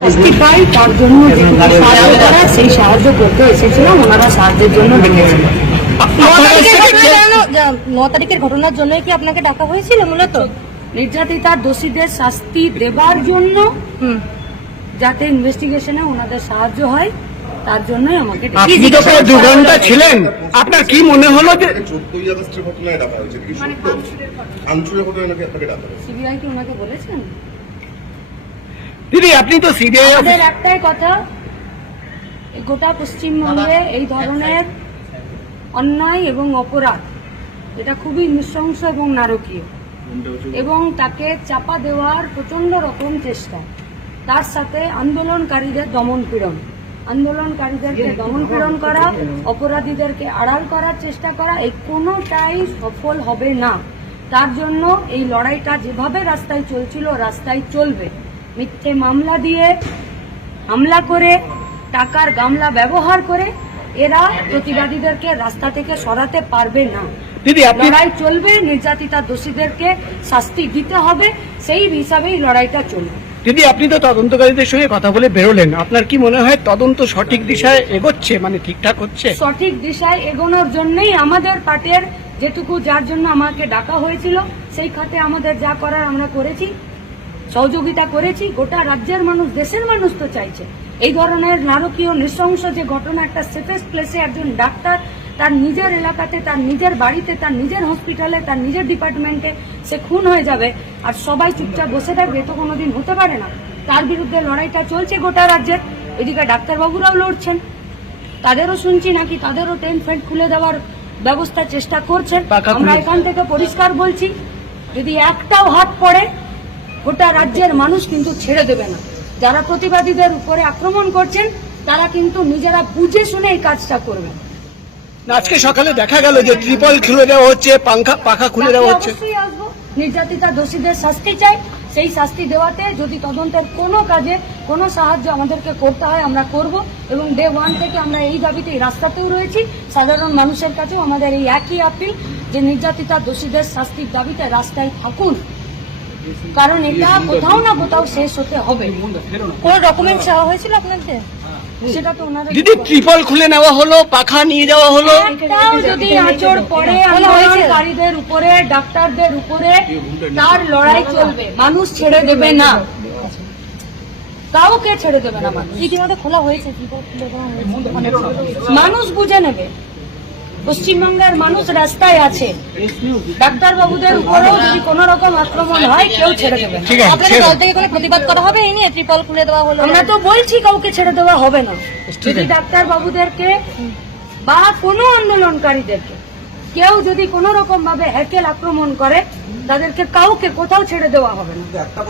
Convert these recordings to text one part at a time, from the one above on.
শাস্তি পাই তার জন্য যেটুকু সাহায্য করার সেই সাহায্য করতে এসেছিলাম, ওনারা সাহায্যের জন্য ডেকেছিলেন। 9 তারিখের ঘটনার জন্যই কি আপনাকে ডাকা হয়েছিল মূলত? নির্যাতিতার দোষীদের শাস্তি দেবার জন্য, যাতে ইনভেস্টিগেশনে ওনাদের সাহায্য হয়, তার জন্যই আমাকে আপনি তো প্রায় 2 ঘন্টা ছিলেন, আপনার কি মনে হলো যে 14ই আগস্টের ঘটনায় ডাকা হয়েছে? কি সত্য? আঞ্চলিক ঘটনায় নাকি আপনাকে ডাকা হয়েছে? সিবিআই কি ওনাকে বলেছেন? দিদি আপনি তো সিবিআই আমাদের একটাই কথা, এই গোটা পশ্চিমবঙ্গে এই ধরনের অন্যায় এবং অপরাধ এটা খুবই নৃশংস এবং নারকীয়, এবং তাকে চাপা দেওয়ার প্রচন্ড রকম চেষ্টা, তার সাথে আন্দোলনকারীদের দমনপীড়ন, আন্দোলনকারীদেরকে দমনপীড়ন করা, অপরাধীদেরকে আড়াল করার চেষ্টা করা, এই কোনোটাই সফল হবে না। তার জন্য এই লড়াইটা যেভাবে রাস্তায় চলছিল রাস্তায় চলবে। মিথ্যে মামলা দিয়ে, হামলা করে, টাকার গামলা ব্যবহার করে এরা প্রতিবাদীদেরকে রাস্তা থেকে সরাতে পারবে না। দিদি আপনি লড়াই চলবে, নির্যাতিতা দোষীদেরকে শাস্তি দিতে হবে, সেই হিসাবেই লড়াইটা চলবে। দিদি আপনি তো তদন্তকারীদের সঙ্গে কথা বলে বেরোলেন, আপনার কি মনে হয় তদন্ত সঠিক দিশায় এগোচ্ছে, মানে ঠিকঠাক হচ্ছে? সঠিক দিশায় এগোনোর জন্যই আমাদের পার্টির যেটুকু, যার জন্য আমাকে ডাকা হয়েছিল, সেই খাতে আমাদের যা করার আমরা করেছি, সহযোগিতা করেছি। গোটা রাজ্যের মানুষ, দেশের মানুষ তো চাইছে এই ধরনের নারকীয় নৃশংস যে ঘটনা, একটা সেফেস্ট প্লেসে একজন ডাক্তার তার নিজের এলাকাতে, তার নিজের বাড়িতে, তার নিজের হসপিটালে, তার নিজের ডিপার্টমেন্টে সে খুন হয়ে যাবে আর সবাই চুপচাপ বসে থাকবে, তো কোনোদিন হতে পারে না। তার বিরুদ্ধে লড়াইটা চলছে গোটা রাজ্যের। এদিকে ডাক্তারবাবুরাও লড়ছেন, তাদেরও শুনছি নাকি তাদেরও টেন্ট ফেন্ট খুলে দেওয়ার ব্যবস্থা চেষ্টা করছেন। আমরা এখান থেকে পরিষ্কার বলছি, যদি একটাও হাত পড়ে গোটা রাজ্যের মানুষ কিন্তু ছেড়ে দেবে না। যারা প্রতিবাদীদের উপরে আক্রমণ করছেন তারা কিন্তু নিজেরা বুঝে শুনে এই কাজটা করবেন। আজকে সকালে দেখা গেল যে ট্রিপল খুলে দেওয়া হচ্ছে, পাখা খুলে দেওয়া হচ্ছে। অবশ্যই আসবো, নির্যাতিতা দোষীদের শাস্তি চাই, সেই শাস্তি দেওয়াতে যদি তদন্তের কোনো কাজে কোনো সাহায্য আমাদেরকে করতে হয় আমরা করব, এবং ডে 1 থেকে আমরা এই দাবিতে রাস্তাতেও রয়েছি। সাধারণ মানুষের কাছেও আমাদের এই একই আপিল যে নির্যাতিতা দোষীদের শাস্তির দাবিতে রাস্তায় থাকুন, কারণ এটা কোথাও না কোথাও শেষ হতে হবে। কোন ডকুমেন্ট চাওয়া হয়েছিল আপনাদের? সেটা তো ওনারা দিদি ট্রিপল খুলে নেওয়া হলো, পাখা নিয়ে যাওয়া হলো। একটাও যদি আঁচড় পড়ে আন্দোলনকারীদের উপরে, ডাক্তারদের উপরে, তার লড়াই চলবে, মানুষ ছেড়ে দেবে না, কাউকে ছেড়ে দেবে না। মানুষ ইতিমধ্যে খোলা হয়েছে, মানুষ বুঝে নেবে, পশ্চিমবঙ্গের মানুষ রাস্তায় আছে। ডাক্তারবাবুদের উপরেও যদি কোন রকম আক্রমণ হয় কেউ ছেড়ে দেবে না। ঠিক আছে, আপনাদের দল থেকে কোনো প্রতিবাদ করা হবে এই নিয়ে? ট্রিপল খুলে দেওয়া হলো, আমরা তো বলছি কাউকে ছেড়ে দেওয়া হবে না। যদি ডাক্তারবাবুদেরকে বা কোনো আন্দোলনকারীদেরকে কেউ যদি কোন রকম ভাবে হ্যাকেল আক্রমণ করে, তাদেরকে কাউকে কোথাও ছেড়ে দেওয়া হবে না।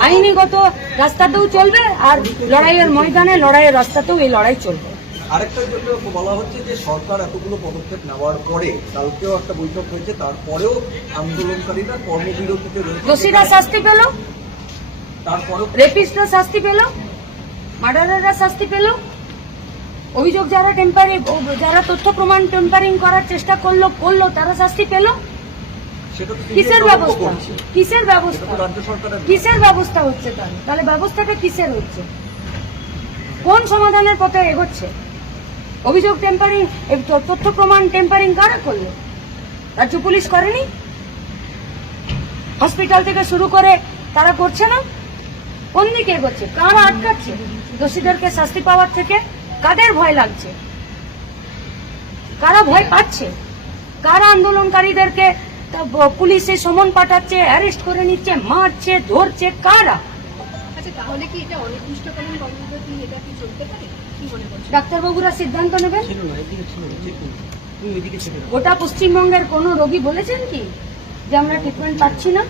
আইনিগত রাস্তাতেও চলবে, আর লড়াইয়ের ময়দানে, লড়াইয়ের রাস্তাতেও এই লড়াই চলবে। আরেকটার জন্য বলা হচ্ছে যে সরকার এতগুলো পদক্ষেপ নেওয়ার পরে, কালকেও একটা বৈঠক হয়েছে, তারপরেও আন্দোলনকারীরা কর্মবিরতিতে রয়েছে। দোষীরা শাস্তি পেল, তারপরেও রেপিস্টরা শাস্তি পেল, মার্ডারাররা শাস্তি পেল, অভিযোগ যারা যারা তথ্য প্রমাণ টেম্পারিং করার চেষ্টা করলো তারা শাস্তি পেল। সেটা তো কিসের ব্যবস্থা? কিসের ব্যবস্থা? রাজ্য সরকারের কিসের ব্যবস্থা হচ্ছে? তাহলে ব্যবস্থাটা কিসের হচ্ছে? কোন সমাধানের পথে এগোচ্ছে? অভিযোগ টেম্পারিং, তথ্য প্রমাণ টেম্পারিং কারা করলো? রাজ্য পুলিশ করেনি? হসপিটাল থেকে শুরু করে তারা করছে না? কোন দিকে এগোচ্ছে? কারা আটকাচ্ছে দোষীদেরকে শাস্তি পাওয়ার থেকে? কাদের ভয় লাগছে? কারা ভয় পাচ্ছে? কারা আন্দোলনকারীদেরকে পুলিশে সমন পাঠাচ্ছে, অ্যারেস্ট করে নিচ্ছে, মারছে, ধরছে? কারা? আচ্ছা, তাহলে কি এটা অনির্দিষ্টকালীন কর্মবিরতি, এটা কি চলতে পারে? কি মনে করছেন? ডাক্তারবাবুরা সিদ্ধান্ত নেবেন। গোটা পশ্চিমবঙ্গের কোন রোগী বলেছেন কি যে আমরা ট্রিটমেন্ট পাচ্ছি না?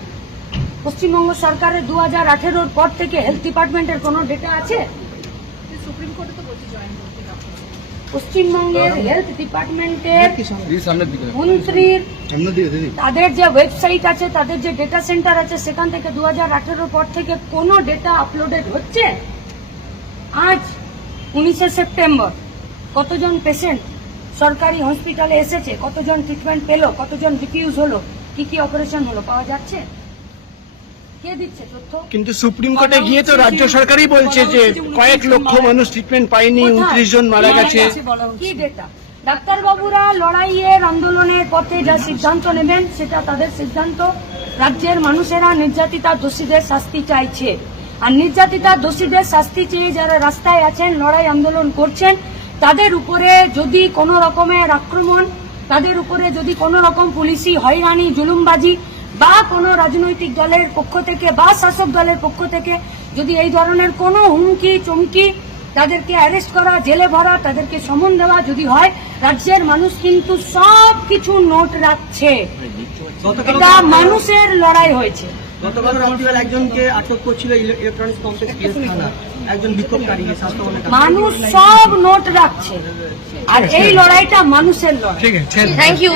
পশ্চিমবঙ্গ সরকারের 2018-র পর থেকে হেলথ ডিপার্টমেন্টের কোনো ডেটা আছে? সুপ্রিম কোর্টে তো বলছে জয়েন করতে হবে। পশ্চিমবঙ্গের হেলথ ডিপার্টমেন্টের মন্ত্রীর তাদের যে ওয়েবসাইট আছে, তাদের যে ডেটা সেন্টার আছে, সেখান থেকে 2018-র পর থেকে কোনো ডেটা আপলোডেড হচ্ছে? আজ 19শে সেপ্টেম্বর কতজন পেশেন্ট সরকারি হসপিটালে এসেছে, কতজন ট্রিটমেন্ট পেল, কতজন রিফিউজ হলো, কি কি অপারেশন হলো, পাওয়া যাচ্ছে? কে দিচ্ছে তথ্য? কিন্তু সুপ্রিম কোর্টে গিয়ে তো রাজ্য সরকারই বলছে যে কয়েক লক্ষ মানুষ ট্রিটমেন্ট পায়নি, 29 জন মারা গেছে। কি ডেটা? ডাক্তারবাবুরা লড়াইয়ের আন্দোলনের পথে যা সিদ্ধান্ত নেবেন সেটা তাদের সিদ্ধান্ত। রাজ্যের মানুষেরা নির্যাতিতা দোষীদের শাস্তি চাইছে, আর নির্যাতিতা দোষীদের শাস্তি চেয়ে যারা রাস্তায় আছেন, লড়াই আন্দোলন করছেন, তাদের উপরে যদি কোনো রকমের আক্রমণ, তাদের উপরে যদি কোনো রকম পুলিশি হয়রানি, জুলুমবাজি বা কোনো রাজনৈতিক দলের পক্ষ থেকে বা শাসক দলের পক্ষ থেকে যদি এই ধরনের কোনো হুমকি চমকি, তাদেরকে অ্যারেস্ট করা, জেলে ভরা, তাদেরকে সমন দেওয়া যদি হয়, রাজ্যের মানুষ কিন্তু সব কিছু নোট রাখছে। এটা মানুষের লড়াই হয়েছে। গতকাল রাত্রিবেলা একজনকে আটক করছিল ইলেকট্রনিক্স কমপ্লেক্স পিএস থানা, একজন বিক্ষোভকারী স্বাস্থ্য ভবনে। মানুষ সব নোট রাখছে, আর এই লড়াইটা মানুষের লড়াই। ঠিক আছে, থ্যাংক ইউ